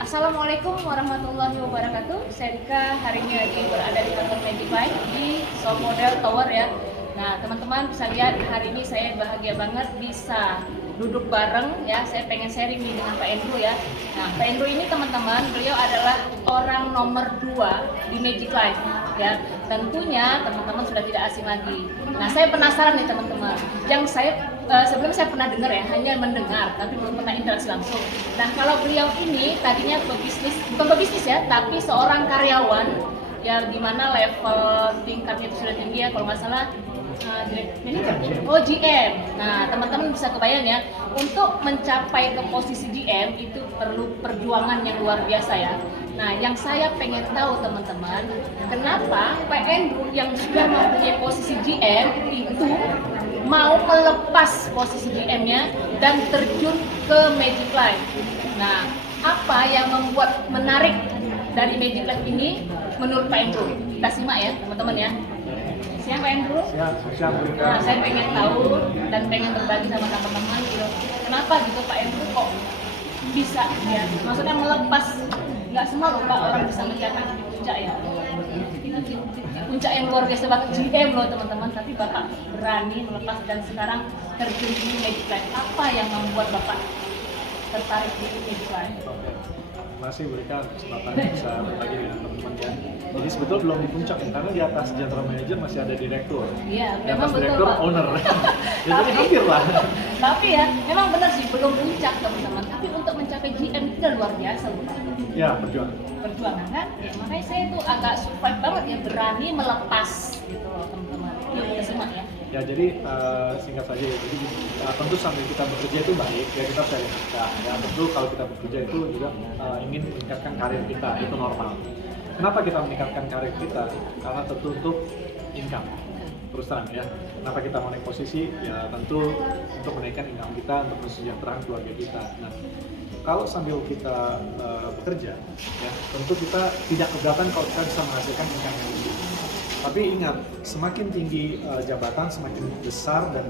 Assalamualaikum warahmatullahi wabarakatuh. Saya Dika, hari ini lagi berada di kantor Magic Line di Soul Model Tower ya. Nah teman-teman bisa lihat hari ini saya bahagia banget bisa duduk bareng ya. Saya pengen sharing nih dengan Pak Endro ya. Nah Pak Endro ini teman-teman, beliau adalah orang nomor 2 di Magic Line ya. Tentunya teman-teman sudah tidak asing lagi. Nah saya penasaran nih teman-teman, yang saya sebelum saya pernah dengar ya, hanya mendengar tapi belum pernah interaksi langsung. Nah kalau beliau ini tadinya pebisnis, bukan pebisnis ya, tapi seorang karyawan yang dimana level tingkatnya itu sudah tinggi ya, kalau nggak salah GM. Nah teman-teman bisa kebayang ya, untuk mencapai ke posisi GM itu perlu perjuangan yang luar biasa ya. Nah yang saya pengen tahu teman-teman, kenapa Pak Endro yang sudah mempunyai posisi GM itu mau melepas posisi GM-nya dan terjun ke Magic Line. Nah, apa yang membuat menarik dari Magic Line ini menurut Pak Endro? Kita simak ya, teman-teman ya. Siap Pak Endro? Siap. Nah, saya pengen tahu dan pengen berbagi sama teman-teman gitu. Kenapa gitu Pak Endro kok bisa ya? Maksudnya melepas, nggak semua loh Pak orang bisa mencapai di puncak ya. Puncak yang luar biasa banget GM loh teman-teman, tapi Bapak berani melepas dan sekarang terjun di Magic Line. Apa yang membuat Bapak tertarik di Magic Line? Terima kasih berikan kesempatan bisa berbagi dengan teman-teman ya. Jadi sebetulnya belum di puncak ya, karena di atas general manager masih ada direktur. Iya, di memang atas betul direktur Pak. Owner. Jadi hampir lah. Tapi ya, memang benar sih belum puncak teman-teman. Tapi untuk mencapai GM itu udah luar biasa loh Pak. Ya, perjuangan. Perjuangan kan? Ya, makanya saya tuh agak survive banget ya, berani melepas gitu loh teman-teman. Yuk kita simak ya. Ya jadi singkat saja ya, jadi tentu sambil kita bekerja itu baik ya, kita cari nafkah ya, tentu kalau kita bekerja itu juga ingin meningkatkan karir kita, itu normal. Kenapa kita meningkatkan karir kita? Karena tentu untuk income, terus terang ya. Kenapa kita mau naik posisi? Ya tentu untuk menaikkan income kita, untuk kesejahteraan keluarga kita. Nah kalau sambil kita bekerja ya, tentu kita tidak keberatan kalau kita bisa menghasilkan income yang lebih. Tapi ingat, semakin tinggi jabatan, semakin besar dan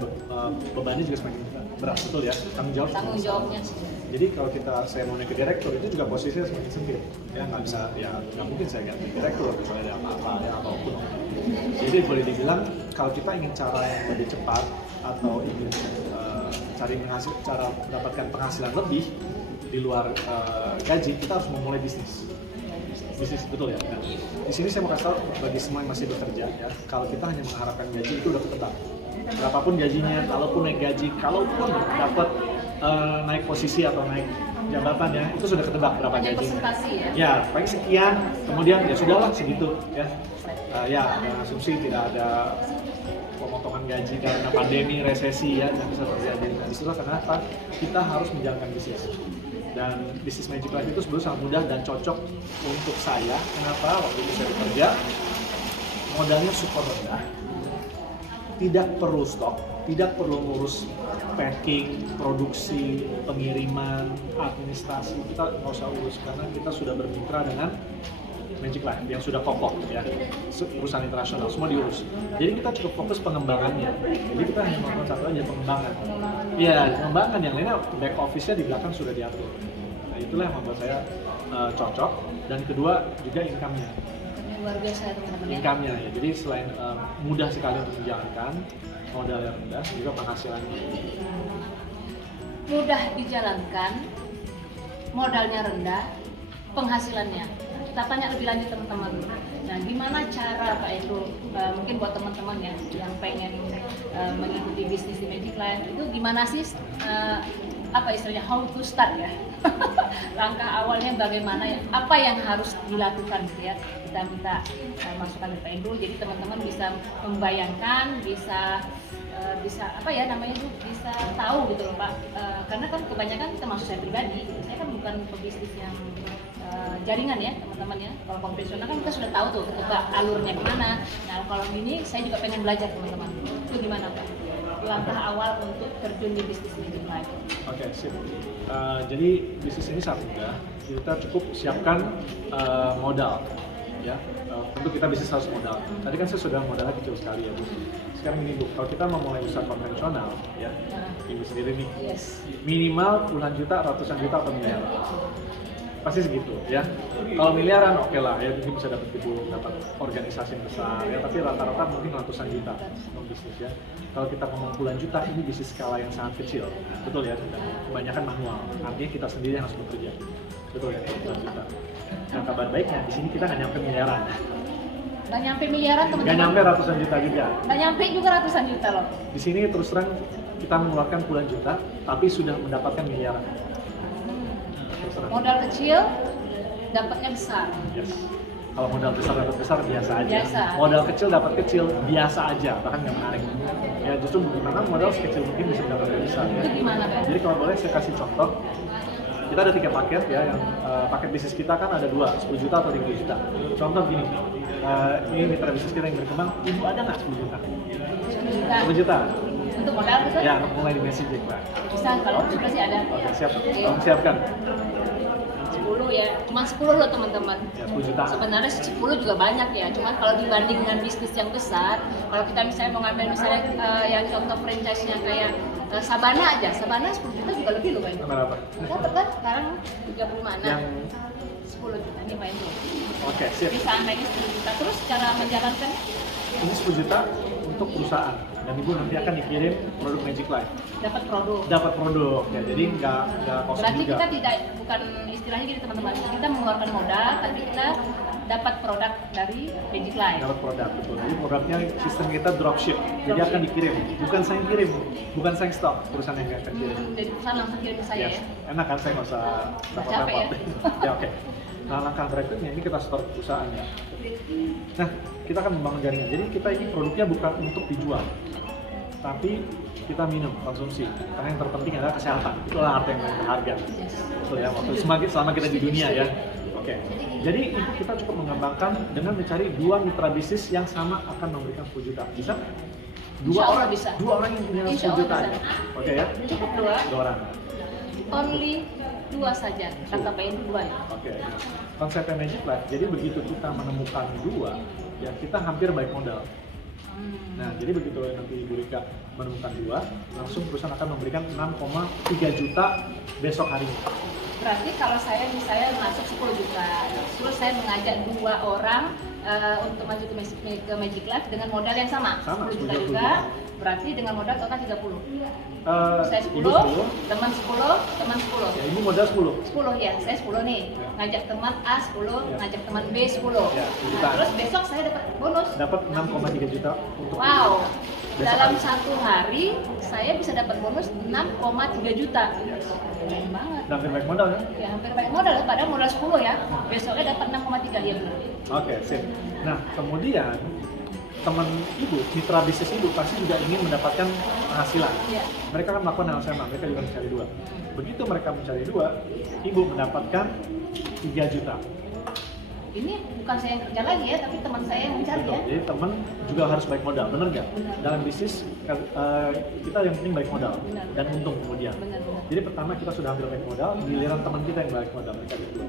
bebannya juga semakin berat, betul ya? Tanggung jawabnya. Jadi kalau saya mau naik ke direktur, itu juga posisinya semakin sempit. Ya nggak bisa, ya nggak mungkin saya ganti direktur, misalnya ada apa-apa, ya apapun. Jadi boleh dibilang, kalau kita ingin cara yang lebih cepat, atau ingin cara mendapatkan penghasilan lebih di luar gaji, kita harus memulai bisnis, betul ya. Nah, di sini saya mau kasih tahu bagi semua yang masih bekerja ya, kalau kita hanya mengharapkan gaji itu udah ketebak. Berapapun gajinya, kalaupun naik gaji, kalaupun dapat naik posisi atau naik jabatan ya, itu sudah ketebak berapa gajinya. Ya, paling sekian, kemudian ya sudahlah segitu ya. Ya, ada asumsi tidak ada pemotongan gaji karena pandemi, resesi ya, yang bisa terjadi. Nah, disitulah kenapa kita harus menjalankan bisnis. Dan bisnis Magic Line itu sebenarnya sangat mudah dan cocok untuk saya. Kenapa? Waktu itu saya bekerja, modalnya super rendah, tidak perlu stok, tidak perlu ngurus packing, produksi, pengiriman, administrasi, kita nggak usah urus karena kita sudah bermitra dengan Magic Line yang sudah kokoh ya, urusan internasional semua diurus. Jadi kita cukup fokus pengembangannya. Jadi kita hanya melakukan satu aja, pengembangan. Iya, pengembangan, yang lainnya back office-nya di belakang sudah diatur. Nah itulah yang membuat saya cocok. Dan kedua juga income-nya. Luar biasa ya teman-teman ya. Income-nya ya. Jadi selain mudah sekali untuk menjalankan, modal yang rendah, juga penghasilannya. Mudah dijalankan, modalnya rendah, penghasilannya. Kita tanya lebih lanjut teman-teman. Nah, gimana cara Pak Endro, mungkin buat teman-teman ya yang pengen mengikuti bisnis di Magic Line itu gimana sih, apa istilahnya, how to start ya? Langkah awalnya bagaimana ya? Apa yang harus dilakukan gitu ya? Kita minta masukan dari Pak Endro, jadi teman-teman bisa membayangkan, bisa apa ya namanya itu, bisa tahu gitu loh Pak. Karena kan kebanyakan kita, maksud saya pribadi, saya kan bukan pebisnis yang jaringan ya teman-teman ya. Kalau konvensional kan kita sudah tahu tuh ketebak alurnya kemana. Nah kalau ini saya juga pengen belajar teman-teman. Itu gimana Pak? Langkah awal untuk terjun di bisnis Magic Line. Oke, sip. Jadi bisnis ini sangat mudah. Kita cukup siapkan modal. Ya, tentu kita bisnis harus modal. Tadi kan saya sudah modalnya kecil sekali ya Bu. Sekarang ini Bu, kalau kita mau mulai usaha konvensional, ya, Ibu sendiri nih, minimal puluhan juta, ratusan juta atau miliar. pasti segitu ya. Kalau miliaran oke lah ya, mungkin bisa dapat gedung, dapat organisasi yang besar ya, tapi rata-rata mungkin ratusan juta untuk bisnis ya. Kalau kita ngomong puluhan juta, ini bisnis skala yang sangat kecil, betul ya, dan kebanyakan manual, artinya kita sendiri yang harus bekerja, betul ya, puluhan juta. Nah kabar baiknya, di sini kita nggak nyampe miliaran. Nggak nyampe miliaran teman-teman. Nggak nyampe ratusan juta juga. Nggak nyampe juga ratusan juta loh. Di sini terus terang kita mengeluarkan puluhan juta, tapi sudah mendapatkan miliaran. Terus terang. Modal kecil, dapatnya besar. Yes. Kalau modal besar dapat besar biasa aja. Biasa. Modal kecil dapat kecil biasa aja, bahkan nggak menarik. Ya justru bagaimana modal sekecil mungkin bisa mendapatkan besar. Itu Ya. gimana kan? Jadi kalau boleh saya kasih contoh. Kita ada 3 paket ya, yang paket bisnis kita kan ada 2, 10 juta atau 30 juta. Contoh gini, ini mitra bisnis kita yang berkembang, ibu ada nggak 10 juta? 10 juta. 10 juta? Untuk modal betul? Ya, mulai di messaging lah. Bisa, kalau sudah sih ada. Oke, siap. Oke. Tolong siapkan. 10 ya, cuma 10 loh teman-teman. Ya, 10 juta. Sebenarnya 10 juga banyak ya, cuman kalau dibanding dengan bisnis yang besar, kalau kita misalnya mau ngambil misalnya yang contoh franchise-nya kayak Sabana aja, Sabana 10 juta juga lebih loh Pak. Berapa? Dapat kan sekarang 30 mana? Yang 10 juta nih Pak Indro. oke, sip. Bisa naik 10 juta. Terus cara menjalankannya Ini 10 juta untuk perusahaan dan ibu nanti akan dikirim produk Magic Life. dapat produk. Dapat produk ya, jadi nggak kosong Berarti juga. kita tidak, bukan istilahnya gini teman-teman, kita mengeluarkan modal tapi kita dapat produk dari Magic Life. Dapat produk betul. Jadi produknya sistem kita dropship, jadi akan dikirim. Bukan saya yang kirim, bukan saya yang stok, perusahaan yang akan kirim. Dari perusahaan langsung kirim ke saya Yes. ya. Enak kan, saya nggak usah repot-repot. Capek Ya oke. Nah langkah berikutnya ini kita store perusahaan ya. Nah kita akan membangun jaringan. Jadi kita ini produknya bukan untuk dijual, tapi kita minum, konsumsi. Karena yang terpenting adalah kesehatan. Itulah arti yang paling berharga. Yes. Betul ya, waktu selama kita di dunia ya. Oke. Jadi itu kita cukup mengembangkan dengan mencari 2 mitra bisnis yang sama akan memberikan 10 juta. Bisa? Insya Allah bisa. 2 orang yang punya Insya 10 juta Allah aja. bisa. Oke ya. Cukup 2, 2 orang. only 2 saja. Kata Pak Indro 2 ya. Oke. Konsepnya Magic Life. Jadi begitu kita menemukan 2, ya kita hampir baik modal. Nah, jadi begitu nanti Ibu Rika menemukan 2, langsung perusahaan akan memberikan 6,3 juta besok harinya. Berarti kalau saya misalnya masuk 10 juta, terus saya mengajak 2 orang untuk maju ke Magic Life dengan modal yang sama, Sama, 10 juta 10 juga, juta. berarti dengan modal total 30. Saya 10, Ibu 10, teman 10, teman 10. ya ini modal 10. 10 ya, saya 10 nih, ngajak teman A 10, Ya. ngajak teman B 10. Ya, Nah, terus besok saya dapat bonus. Dapat 6,3 juta untuk Wow, Besok dalam hari. 1 hari saya bisa dapat bonus 6,3 juta. Keren banget. Dan hampir baik modal ya? Ya hampir baik modal ya, padahal modal 10 ya. Besoknya dapat 6,3 ya benar. Oke, sip. Nah, kemudian teman ibu, mitra bisnis ibu pasti juga ingin mendapatkan penghasilan. Iya. Mereka kan melakukan hal yang sama, mereka juga mencari 2. Begitu mereka mencari 2, ibu mendapatkan 3 juta. Ini bukan saya yang kerja lagi ya, tapi teman saya yang mencari Betul. ya. Jadi teman juga harus baik modal, bener nggak? Benar. Dalam bisnis kita yang penting baik modal Benar. dan untung kemudian. Benar-benar. Jadi pertama kita sudah hampir baik modal, giliran teman kita yang baik modal mereka berdua.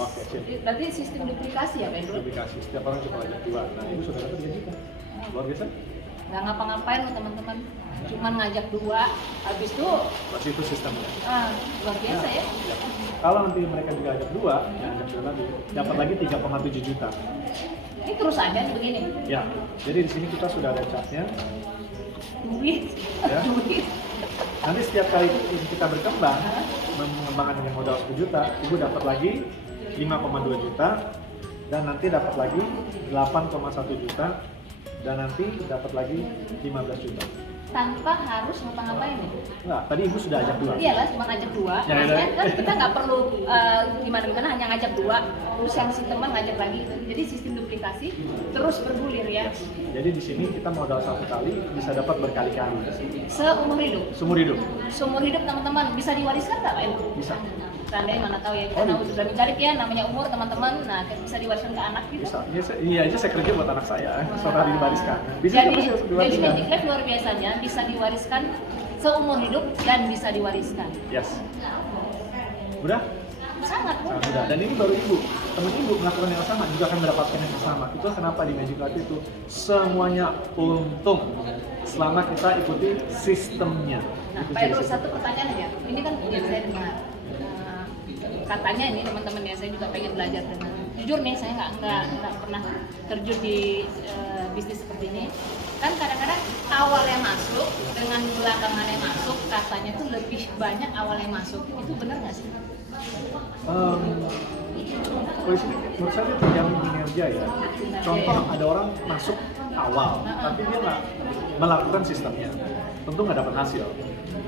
Oke, sip. Berarti sistem duplikasi ya Pak Indro? Duplikasi, setiap orang cukup aja 2. Nah, ibu sudah dapat 3 juta. Luar biasa. Nggak ngapa-ngapain loh teman-teman, cuman ngajak 2, habis itu Pasti itu sistemnya. luar biasa ya. Ya. Kalau nanti mereka juga ajak 2, ya ajak 2 lagi, dapat lagi 3,7 juta. Ini terus aja nih begini, Ya, jadi di sini kita sudah ada chartnya. duit, Ya. duit. Nanti setiap kali kita berkembang, mengembangkan dengan modal 10 juta, ibu dapat lagi 5,2 juta, dan nanti dapat lagi 8,1 juta, dan nanti dapat lagi 15 juta. Tanpa harus ngapa-ngapain ya. Enggak, tadi ibu sudah ajak 2. Iyalah, cuma ngajak 2. Ya, Maksudnya ya. kan kita nggak perlu gimana-gimana, hanya ngajak 2, terus yang si teman ngajak lagi. Jadi sistem duplikasi terus bergulir ya. Jadi di sini kita modal 1 kali bisa dapat berkali-kali. Seumur hidup. Seumur hidup. Seumur hidup teman-teman bisa diwariskan nggak Pak Ibu? Bisa. Seandainya mana tahu ya, Oh, kita bisa. sudah mencari ya namanya umur teman-teman, nah bisa diwariskan ke anak gitu. Bisa. Iya aja saya kerja buat anak saya, saudara diwariskan. Bisa Jadi, juga sih jadi diwariskan. Magic Life luar biasanya bisa diwariskan seumur hidup dan bisa diwariskan. Yes. Udah? Sangat Sangat mudah. mudah. Dan ini baru ibu. Teman ibu melakukan yang sama juga akan mendapatkan yang sama. Itu kenapa di Magic Life itu semuanya untung selama kita ikuti sistemnya. Nah, Ikuti Pak Edo, sistem. satu pertanyaan aja. Ini kan yang saya dengar. katanya ini teman-teman ya, saya juga pengen belajar dengan jujur nih, saya nggak pernah terjun di bisnis seperti ini. Kan kadang-kadang awalnya masuk dengan belakangannya masuk, katanya tuh lebih banyak awalnya masuk. Itu benar nggak sih? Menurut saya itu tergantung kinerja ya. Contoh ada orang masuk awal, tapi dia nggak melakukan sistemnya, tentu nggak dapat hasil.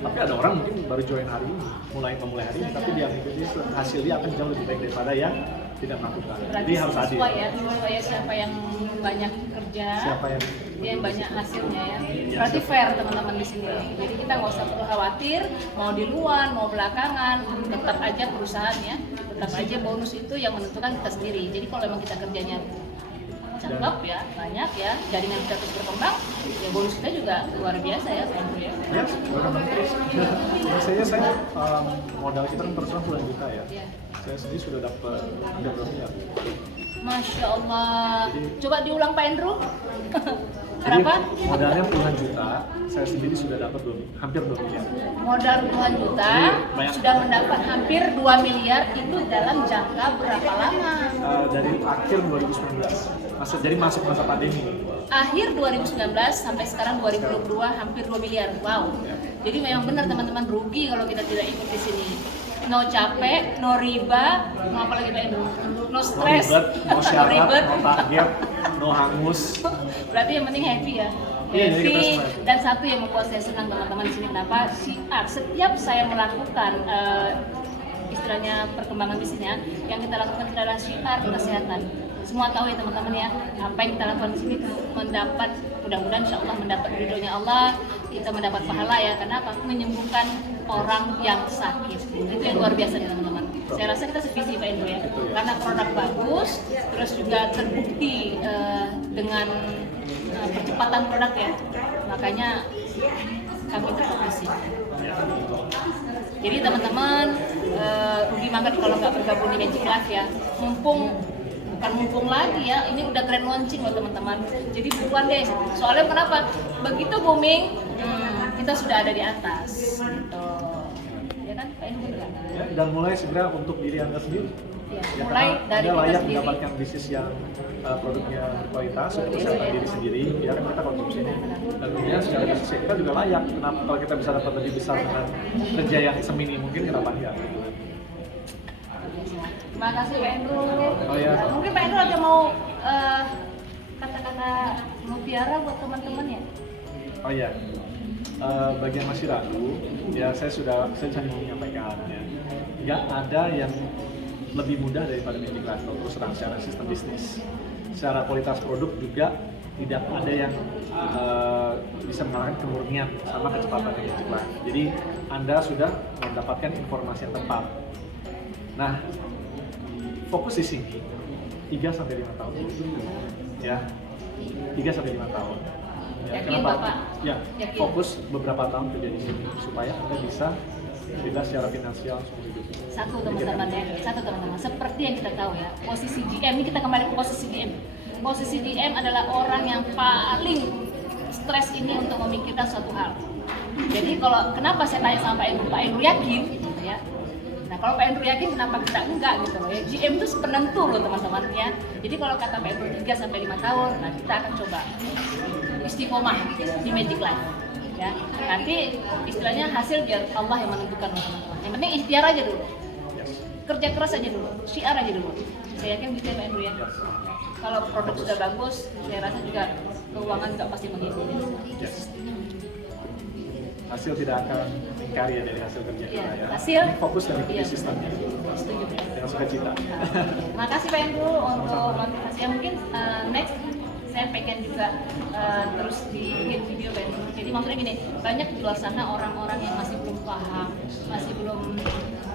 Tapi ada orang mungkin baru join hari ini, memulai hari ini, tapi dia mengikuti hasil dia akan jauh lebih baik daripada yang tidak melakukan. Berarti Jadi harus adil. sesuai ya, sesuai siapa yang banyak kerja, Siapa yang dia yang banyak hasilnya ya. Berarti fair teman-teman di sini. Jadi kita nggak usah perlu khawatir, mau di luar, mau belakangan, tetap aja perusahaannya, tetap aja bonus itu yang menentukan kita sendiri. Jadi kalau memang kita kerjanya cakep ya, banyak ya, jaringan kita terus berkembang, ya bonus kita juga luar biasa ya, Pak Andrew ya. Ya, berkembang terus. Biasanya saya modal kita kan terus puluhan juta ya. Iya. Saya sendiri sudah dapat hampir 2 miliar. Masya Allah. Coba diulang Pak Andrew. Jadi Berapa? modalnya puluhan juta, saya sendiri sudah dapat hampir 2 miliar. Modal puluhan juta, Banyak. sudah mendapat hampir 2 miliar, itu dalam jangka berapa lama? Dari akhir 2019, jadi masuk masa pandemi. Akhir 2019 sampai sekarang 2022 hampir 2 miliar. Wow. Jadi memang benar teman-teman, rugi kalau kita tidak ikut di sini. No capek, no riba, no apa lagi Pak Andrew? No No stress, ribet, no syarat, ribet. no target, no hangus. Berarti yang penting happy ya. Iya, jadi kita Happy. semua. Dan satu yang membuat saya senang teman-teman di sini, kenapa? Syiar. Setiap saya melakukan istilahnya perkembangan bisnisnya, yang kita lakukan adalah syiar kesehatan. Semua tahu ya teman-teman ya, apa yang kita lakukan di sini itu mendapat, mudah-mudahan insya Allah mendapat ridhonya Allah, kita mendapat pahala ya. Kenapa? Menyembuhkan orang yang sakit. Itu yang luar biasa nih teman-teman. Saya rasa kita sevisi Pak Andrew ya, karena produk bagus, terus juga terbukti dengan percepatan produk ya, makanya kami terfokus. Jadi teman-teman, rugi banget kalau nggak bergabung di Magic Life ya. Bukan mumpung lagi ya, ini udah grand launching loh teman-teman. Jadi buruan deh. Soalnya kenapa? Begitu booming, kita sudah ada di atas. Gitu. Ya kan, Pak Andrew? Ya, dan mulai segera untuk diri Anda sendiri. Ya, Ya, mulai karena dari Anda kita layak sendiri. mendapatkan bisnis yang produknya berkualitas untuk kesehatan diri sendiri, ya kan kita konsumsi. Dan kemudian secara bisnis kita juga layak. Kenapa kalau kita bisa dapat lebih besar dengan kerja yang semini mungkin, kenapa enggak? Terima kasih Pak Andrew. Oh, iya. Mungkin Pak Andrew ada mau kata-kata mutiara buat teman-teman ya? Oh iya, bagi yang masih ragu, ya saya cuma mau menyampaikannya. Nggak ada yang lebih mudah daripada Magic Life kalau terus terang secara sistem bisnis. Secara kualitas produk juga tidak ada yang bisa mengalahkan kemurnian sama kecepatan Magic Life. Jadi Anda sudah mendapatkan informasi yang tepat. Nah, fokus di sini 3-5 tahun. Ya, 3-5 tahun. Ya, Yakin, kenapa? Bapak? Ya, Yakin? fokus beberapa tahun kerja di sini supaya Anda bisa bebas secara finansial seumur hidup. Satu teman-teman ya, seperti yang kita tahu ya, posisi GM ini, kita kembali ke posisi GM. Posisi GM adalah orang yang paling stres ini untuk memikirkan suatu hal. Jadi kalau kenapa saya tanya sama Pak Andrew yakin gitu ya. Nah kalau Pak Andrew yakin, kenapa kita enggak gitu loh ya. GM itu penentu loh teman-teman ya. Jadi kalau kata Pak Andrew 3-5 tahun, nah kita akan coba istiqomah di Magic Life. Ya, nanti istilahnya hasil biar Allah yang menentukan teman-teman. Yang penting ikhtiar aja dulu, kerja keras aja dulu, syiar aja dulu. Saya yakin bisa Pak Andrew ya. Kalau produk sudah bagus, saya rasa juga keuangan juga pasti mengikuti. Yes. Hasil tidak akan ingkari ya dari hasil kerja kita ya. Hasil. Ini fokus dan ikuti Iya. sistemnya Setuju. dengan sukacita. Terima kasih Pak Andrew untuk motivasi. Mungkin next saya pengen juga terus bikin video Pak Andrew. Jadi maksudnya gini, banyak di luar sana orang-orang yang masih belum paham,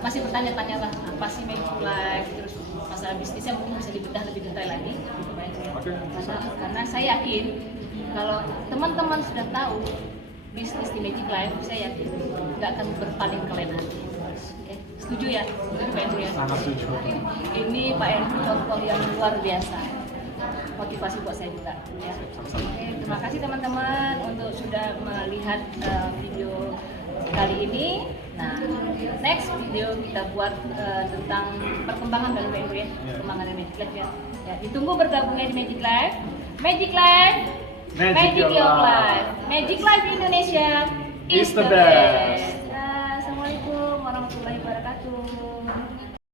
masih bertanya-tanya lah apa sih Magic Life, terus masalah bisnisnya mungkin bisa dibedah lebih detail lagi. Gitu, Pak Andrew. Oke. Karena saya yakin kalau teman-teman sudah tahu bisnis di Magic Life, saya yakin nggak akan berpaling ke lain hati. Oke, setuju ya? Setuju Pak Andrew ya? Sangat setuju. Ini Pak Andrew contoh yang luar biasa. motivasi buat saya juga ya. Sama-sama. Oke, terima kasih teman-teman untuk sudah melihat video kali ini. Nah, next video kita buat tentang perkembangan dari PNW, perkembangan dari Magic Life ya. Ya, ditunggu bergabungnya di Magic Life. Magic Life, Magic Your Life. Magic Life Indonesia is the best. Assalamualaikum warahmatullahi wabarakatuh.